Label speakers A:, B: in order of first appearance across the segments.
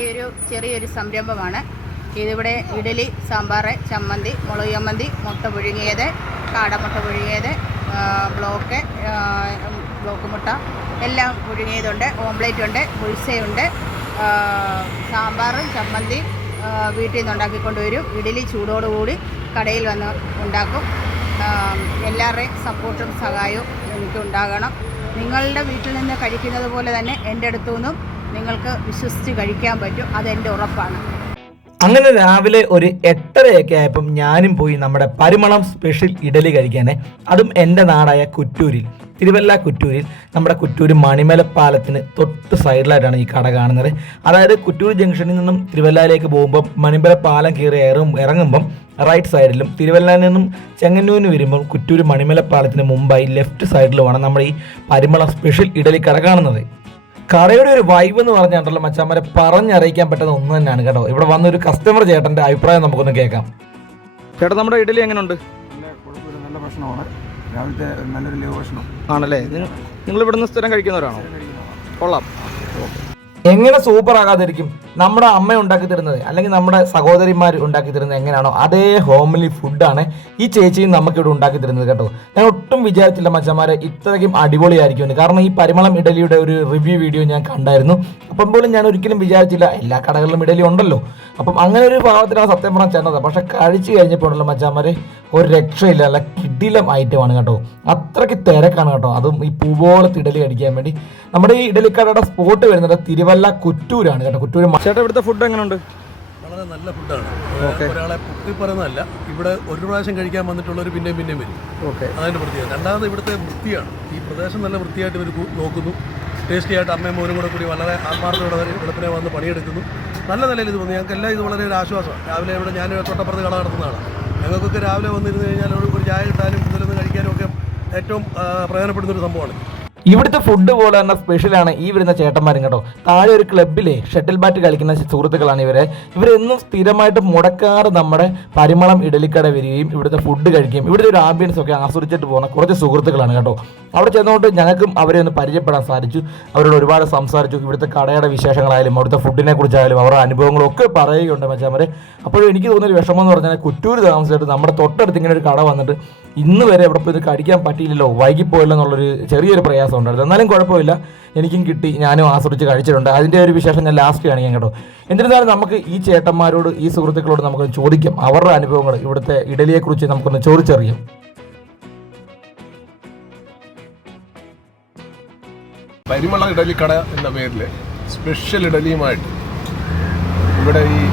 A: എന്റെ ഒരു ചെറിയൊരു സംരംഭമാണ്. ഇതിവിടെ ഇഡലി സാമ്പാർ ചമ്മന്തി മുളക് ചമ്മന്തി മുട്ട പുഴുങ്ങിയത് കാടമുട്ട പുഴുങ്ങിയത് ബ്ലോക്ക് ബ്ലോക്ക് മുട്ട എല്ലാം പുഴുങ്ങിയതുണ്ട്. ഓംലേറ്റ് ഉണ്ട് പുഴുസയുണ്ട് സാമ്പാറും ചമ്മന്തി വീട്ടിൽ നിന്ന് ഉണ്ടാക്കിക്കൊണ്ട് വരും. ഇഡലി ചൂടോടുകൂടി കടയിൽ വന്ന് ഉണ്ടാക്കും. എല്ലാവരുടെയും സപ്പോർട്ടും സഹായവും എനിക്ക് ഉണ്ടാകണം നിങ്ങളുടെ വീട്ടിൽ നിന്ന് കഴിക്കുന്നത് പോലെ തന്നെ എന്റെ അടുത്തു നിന്നും നിങ്ങൾക്ക് വിശ്വസിച്ച് കഴിക്കാൻ പറ്റും. അതെന്റെ ഉറപ്പാണ്.
B: അങ്ങനെ രാവിലെ ഒരു എട്ടരയൊക്കെ ആയപ്പം ഞാനും പോയി നമ്മുടെ പരിമളം സ്പെഷ്യൽ ഇഡലി കഴിക്കാനേ. അതും എന്റെ നാടായ കുറ്റൂരിൽ തിരുവല്ല കുറ്റൂരിൽ. നമ്മുടെ കുറ്റൂർ മണിമല പാലത്തിന് തൊട്ട് സൈഡിലായിട്ടാണ് ഈ കട കാണുന്നത്. അതായത് കുറ്റൂർ ജംഗ്ഷനിൽ നിന്നും തിരുവല്ലയിലേക്ക് പോകുമ്പോൾ മണിമല പാലം കയറി ഇറങ്ങും ഇറങ്ങുമ്പം റൈറ്റ് സൈഡിലും തിരുവല്ലയിൽ നിന്നും ചെങ്ങന്നൂരിന് വരുമ്പോൾ കുറ്റൂർ മണിമല പാലത്തിന് മുമ്പായി ലെഫ്റ്റ് സൈഡിലുമാണ് നമ്മുടെ ഈ പരിമളം സ്പെഷ്യൽ ഇഡലി കട കാണുന്നത്. കടയുടെ ഒരു വൈബ് എന്ന് പറഞ്ഞാണ്ടല്ലോ മച്ചാമാരെ പറഞ്ഞറിയിക്കാൻ പറ്റുന്ന ഒന്ന് തന്നെയാണ് കേട്ടോ. ഇവിടെ വന്ന ഒരു കസ്റ്റമർ ചേട്ടന്റെ അഭിപ്രായം നമുക്കൊന്ന് കേൾക്കാം. ചേട്ടാ നമ്മുടെ ഇഡലി എങ്ങനെയുണ്ട്
C: നല്ല ഭക്ഷണമാണ്. രാവിലത്തെ നല്ലൊരു ലഘു ഭക്ഷണം.
B: ആണല്ലേ? നിങ്ങൾ ഇവിടുന്ന് സ്ഥിരം കഴിക്കുന്നവരാണോ? കൊള്ളാം. എങ്ങനെ സൂപ്പർ ആകാതിരിക്കും? നമ്മുടെ അമ്മ ഉണ്ടാക്കി തരുന്നത് അല്ലെങ്കിൽ നമ്മുടെ സഹോദരിമാർ ഉണ്ടാക്കി തരുന്നത് എങ്ങനെയാണോ അതേ ഹോംലി ഫുഡാണ് ഈ ചേച്ചിയും നമുക്കിവിടെ ഉണ്ടാക്കി തരുന്നത് കേട്ടോ. ഞാൻ ഒട്ടും വിചാരിച്ചില്ല മച്ചന്മാരെ ഇത്രയ്ക്കും അടിപൊളിയായിരിക്കുമെന്ന് കാരണം ഈ പരിമളം ഇഡലിയുടെ ഒരു റിവ്യൂ വീഡിയോ ഞാൻ കണ്ടായിരുന്നു. അപ്പം പോലും ഞാൻ ഒരിക്കലും വിചാരിച്ചില്ല എല്ലാ കടകളിലും ഇഡലി ഉണ്ടല്ലോ. അപ്പം അങ്ങനെ ഒരു ഭാഗത്തിലാണ് സത്യം പറഞ്ഞാൽ ചെന്നത്. പക്ഷെ കഴിച്ചു കഴിഞ്ഞപ്പോൾ ഉണ്ടല്ലോ ഒരു രക്ഷയില്ല. അല്ല കിടിലം ഐറ്റമാണ് കേട്ടോ. അത്രയ്ക്ക് തിരക്കാണ് കേട്ടോ. അതും ഈ പൂവോളത്ത് ഇഡലി അടിക്കാൻ വേണ്ടി. നമ്മുടെ ഈ ഇഡലിക്കടയുടെ സ്പോട്ട് വരുന്നത് തിരുവല്ല കുറ്റൂരാണ് കേട്ടോ. കുറ്റൂർ ചേട്ടാ ഇവിടുത്തെ ഫുഡ് എങ്ങനെയുണ്ട്
D: വളരെ നല്ല ഫുഡാണ് ഒരാളെ പൊക്കി പറയുന്നതല്ല ഇവിടെ ഒരു പ്രാവശ്യം കഴിക്കാൻ വന്നിട്ടുള്ളവർ പിന്നെയും പിന്നെയും വരും.
B: ഓക്കെ
D: അതിന്റെ പ്രത്യേകത. രണ്ടാമത് ഇവിടുത്തെ വൃത്തിയാണ്. ഈ പ്രദേശം നല്ല വൃത്തിയായിട്ട് ഇവർ നോക്കുന്നു. ടേസ്റ്റി ആയിട്ട് അമ്മയും മോനും കൂടെ കൂടി വളരെ ആത്മാർത്ഥയോടെ വെളുപ്പിനെ വന്ന് പണിയെടുക്കുന്നു. നല്ല നിലയിൽ ഇത് വന്നു. ഞങ്ങൾക്ക് എല്ലാം ഇത് വളരെ ഒരു ആശ്വാസമാണ്. രാവിലെ ഇവിടെ ഞാൻ തൊട്ടപ്പുറത്ത് കട നടത്തുന്നതാണ് ഞങ്ങൾക്കൊക്കെ രാവിലെ വന്നിരുന്നു കഴിഞ്ഞാൽ ഒരു ചായ കിട്ടാനും ഇതിലൊന്ന് കഴിക്കാനും ഒക്കെ ഏറ്റവും പ്രയോജനപ്പെടുന്നൊരു പ്രയോജനപ്പെടുന്ന ഒരു സംഭവമാണ്.
B: ഇവിടുത്തെ ഫുഡ് പോലെ തന്നെ സ്പെഷ്യലാണ് ഈ വരുന്ന ചേട്ടന്മാരും കേട്ടോ. താഴെ ഒരു ക്ലബ്ബിലെ ഷട്ടിൽ ബാറ്റ് കളിക്കുന്ന സുഹൃത്തുക്കളാണ് ഇവരെ. ഇവരെന്നും സ്ഥിരമായിട്ട് മുടക്കാറ് നമ്മുടെ പരിമളം ഇഡലിക്കട വരികയും ഇവിടുത്തെ ഫുഡ് കഴിക്കുകയും ഇവിടുത്തെ ഒരു ആംബിയൻസ് ഒക്കെ ആസ്വദിച്ചിട്ട് പോകുന്ന കുറച്ച് സുഹൃത്തുക്കളാണ് കേട്ടോ. അവിടെ ചെന്നുകൊണ്ട് ഞങ്ങൾക്കും അവരെ ഒന്ന് പരിചയപ്പെടാൻ സാധിച്ചു. അവരോട് ഒരുപാട് സംസാരിച്ചു. ഇവിടുത്തെ കടയുടെ വിശേഷങ്ങളായാലും അവിടുത്തെ ഫുഡിനെ കുറിച്ചായാലും അവരുടെ അനുഭവങ്ങളൊക്കെ പറയുകയുണ്ട് മച്ചാമരെ. അപ്പോഴും എനിക്ക് തോന്നിയൊരു വിഷമം എന്ന് പറഞ്ഞാൽ കുറ്റൂർ താമസിച്ചിട്ട് നമ്മുടെ തൊട്ടടുത്ത് ഇങ്ങനെ ഒരു കട വന്നിട്ട് ഇന്ന് വരെ ഇവിടെ പോയി കടിക്കാൻ പറ്റിയില്ലല്ലോ വൈകിപ്പോയല്ലോ എന്നുള്ളൊരു ചെറിയൊരു പ്രയാസം ഉണ്ടായിരുന്നു. എന്നാലും കുഴപ്പമില്ല. എനിക്കും കിട്ടി. ഞാനും ആസ്വദിച്ച് കഴിച്ചിട്ടുണ്ട്. അതിന്റെ ഒരു വിശേഷം ഞാൻ ലാസ്റ്റ് കാണിക്കാം കേട്ടോ. എന്നിരുന്നാലും നമുക്ക് ഈ ചേട്ടന്മാരോട് ഈ സുഹൃത്തുക്കളോട് നമുക്ക് ചോദിക്കാം. അവരുടെ അനുഭവങ്ങൾ ഇവിടുത്തെ ഇഡലിയെക്കുറിച്ച് നമുക്കൊന്ന് ചോദിച്ചറിയാം.
D: പരിമള ഇഡലി കട എന്ന പേരിൽ സ്പെഷ്യൽ ഇഡലിയുമായിട്ട് ഇവിടെ ഈ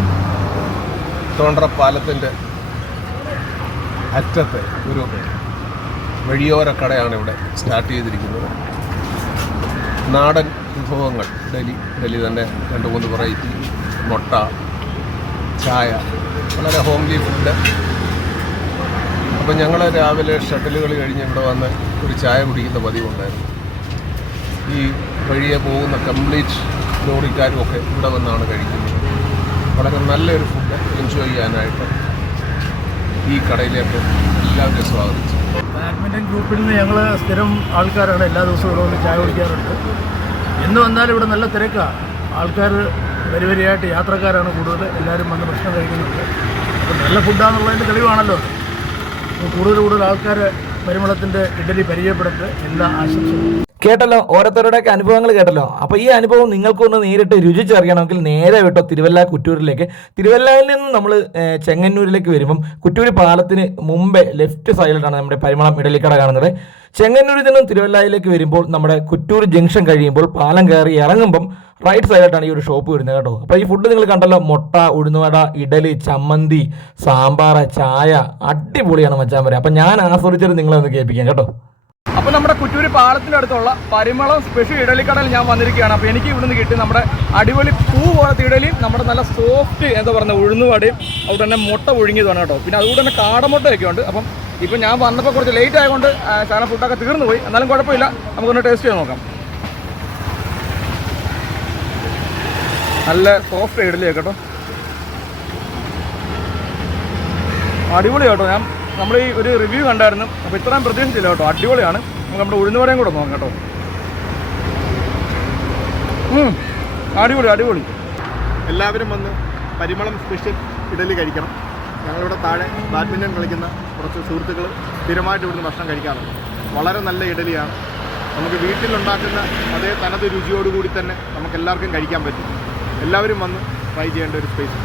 D: തോണ്ടറ പാലത്തിന്റെ അറ്റത്തെ ഒരു വഴിയോര കടയാണ് ഇവിടെ സ്റ്റാർട്ട് ചെയ്തിരിക്കുന്നത്. നാടൻ വിഭവങ്ങൾ ഡൽഹി ഡൽഹി തന്നെ രണ്ട് മൂന്ന് വെറൈറ്റി മുട്ട ചായ വളരെ ഹോംലി ഫുഡ്. അപ്പം ഞങ്ങൾ രാവിലെ ഷട്ടിലുകൾ കഴിഞ്ഞ് ഇവിടെ വന്ന് ഒരു ചായ കുടിക്കുന്ന പതിവുണ്ടായിരുന്നു. ഈ വഴിയെ പോകുന്ന കംപ്ലീറ്റ് ലോറിക്കാരും ഒക്കെ ഇവിടെ വന്നാണ് കഴിക്കുന്നത്. വളരെ നല്ലൊരു ഫുഡ് എൻജോയ് ചെയ്യാനായിട്ട് ഈ കടയിലേക്ക് എല്ലാവരെയും സ്വാഗതിച്ചു.
E: ബാഡ്മിന്റൺ ഗ്രൂപ്പിൽ നിന്ന് ഞങ്ങൾ സ്ഥിരം ആൾക്കാരാണ്. എല്ലാ ദിവസവും ഇവിടെ വന്ന് ചായ കുടിക്കാറുണ്ട്. എന്ന് വന്നാൽ ഇവിടെ നല്ല തിരക്കാണ് ആൾക്കാർ വരി വരിയായിട്ട് യാത്രക്കാരാണ് കൂടുതൽ. എല്ലാവരും വന്ന് ഭക്ഷണം കഴിക്കുന്നുണ്ട്. അപ്പം നല്ല ഫുഡാണെന്നുള്ളതിന്റെ തെളിവാണല്ലോ കൂടുതൽ കൂടുതൽ ആൾക്കാർ പരിമളത്തിന്റെ ഇഡലി പരിചയപ്പെടട്ടെ എല്ലാ ആശംസകളും.
B: കേട്ടല്ലോ ഓരോരുത്തരുടെയൊക്കെ അനുഭവങ്ങൾ കേട്ടല്ലോ. അപ്പോൾ ഈ അനുഭവം നിങ്ങൾക്കൊന്ന് നേരിട്ട് രുചിച്ചറിയണമെങ്കിൽ നേരെ വിട്ടോ തിരുവല്ല കുറ്റൂരിലേക്ക്. തിരുവല്ലയിൽ നിന്ന് നമ്മൾ ചെങ്ങന്നൂരിലേക്ക് വരുമ്പം കുറ്റൂർ പാലത്തിന് മുമ്പേ ലെഫ്റ്റ് സൈഡിലാണ് നമ്മുടെ പരിമളം ഇടലിക്കട കാണുന്നത്. ചെങ്ങന്നൂരിൽ നിന്നും തിരുവല്ലയിലേക്ക് വരുമ്പോൾ നമ്മുടെ കുറ്റൂർ ജംഗ്ഷൻ കഴിയുമ്പോൾ പാലം കയറി ഇറങ്ങുമ്പം റൈറ്റ് സൈഡായിട്ടാണ് ഈ ഒരു ഷോപ്പ് വരുന്നത് കേട്ടോ. അപ്പോൾ ഈ ഫുഡ് നിങ്ങൾ കണ്ടല്ലോ മുട്ട ഉഴുന്നുവട ഇഡലി ചമ്മന്തി സാമ്പാർ ചായ അടിപൊളിയാണ് മച്ചാൻ വരെ. അപ്പം ഞാൻ ആസ്വദിച്ചിട്ട് നിങ്ങളെ ഒന്ന് കേൾപ്പിക്കാം കേട്ടോ. അപ്പോൾ നമ്മുടെ കുറ്റൂര് പാലത്തിന്റെ അടുത്തുള്ള പരിമളം സ്പെഷ്യൽ ഇഡലിക്കടയിൽ ഞാൻ വന്നിരിക്കുകയാണ്. അപ്പോൾ എനിക്ക് ഇവിടുന്ന് കിട്ടി നമ്മുടെ അടിപൊളി പൂ പോലത്തെ ഇഡലിയും നമ്മുടെ നല്ല സോഫ്റ്റ് എന്താ പറയുക ഉഴുന്നുവടയും അവിടെ തന്നെ മുട്ട ഒഴുങ്ങിയതാണ് കേട്ടോ. പിന്നെ അതുകൊണ്ട് തന്നെ കാടമുട്ടയൊക്കെ ഉണ്ട്. അപ്പം ഇപ്പം ഞാൻ വന്നപ്പോൾ കുറച്ച് ലേറ്റ് ആയതുകൊണ്ട് സാധനം ഫുഡൊക്കെ തീർന്നു പോയി. എന്നാലും കുഴപ്പമില്ല. നമുക്കൊന്ന് ടേസ്റ്റ് ചെയ്ത് നോക്കാം. നല്ല സോഫ്റ്റ് ഇഡലിയൊക്കെ കേട്ടോ. അടിപൊളി കേട്ടോ ഞാൻ. നമ്മൾ ഈ ഒരു റിവ്യൂ കണ്ടായിരുന്നു. അപ്പോൾ ഇത്രയും പ്രതീക്ഷിച്ചില്ല കേട്ടോ. അടിപൊളിയാണ്. നമുക്ക് നമ്മുടെ ഉഴുന്നുവടയും കൂടെ നോക്കാം കേട്ടോ. അടിപൊളി അടിപൊളി.
F: എല്ലാവരും വന്ന് പരിമളം സ്പെഷ്യൽ ഇഡലി കഴിക്കണം. ഞങ്ങളിവിടെ താഴെ ബാഡ്മിന്റൺ കളിക്കുന്ന കുറച്ച് സുഹൃത്തുക്കൾ സ്ഥിരമായിട്ട് ഇവിടുന്ന് ഭക്ഷണം കഴിക്കാറുണ്ട് വളരെ നല്ല ഇഡലിയാണ്. നമുക്ക് വീട്ടിലുണ്ടാക്കുന്ന അതേ തനത് രുചിയോടുകൂടി തന്നെ നമുക്ക് എല്ലാവർക്കും കഴിക്കാൻ പറ്റും. എല്ലാവരും വന്ന് ട്രൈ ചെയ്യേണ്ട ഒരു സ്പേസ്